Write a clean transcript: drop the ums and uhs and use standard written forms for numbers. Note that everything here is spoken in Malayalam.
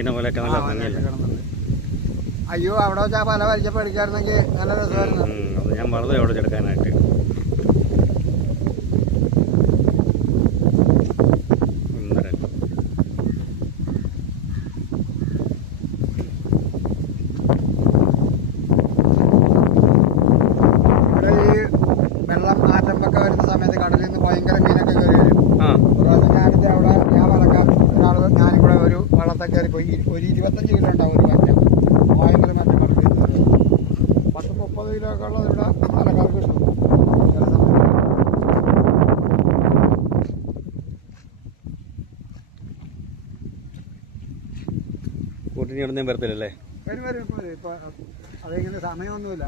ചെയ്യുന്ന പോലെയൊക്കെ നല്ല ഭംഗിയല്ലേ. അയ്യോ അവിടെ വെച്ചാൽ പല വലിച്ചപ്പോൾ അടിക്കായിരുന്നെങ്കിൽ നല്ല രസമായിരുന്നു. അത് ഞാൻ വളരെ അവിടെ ചെടുക്കാനായിട്ട്. ഇവിടെ ഈ വെള്ളം മാറ്റമൊക്കെ വരുന്ന സമയത്ത് കടലിൽ നിന്ന് ഭയങ്കര മീനൊക്കെ കയറി വരും. ഞാനിത് അവിടെ ഞാൻ വളക്കാൻ ഒരാൾ ഞാനും കൂടെ ഒരു വള്ളത്തെ കയറിപ്പോയി. ഒരു 25 കിലോ ഉണ്ടാവും ഒരു മറ്റം. ഭയങ്കര മറ്റം കടലിൽ 10-30 കിലോ ഒക്കെ ഉള്ളത് ഇവിടെ പാലക്കാർക്ക് കിട്ടും ചില സമയത്ത്. കൂട്ടിന് ഇവിടുന്ന് വരത്തില്ലല്ലേ? വരും ഇപ്പം അതെങ്ങനെ സമയമൊന്നുമില്ല.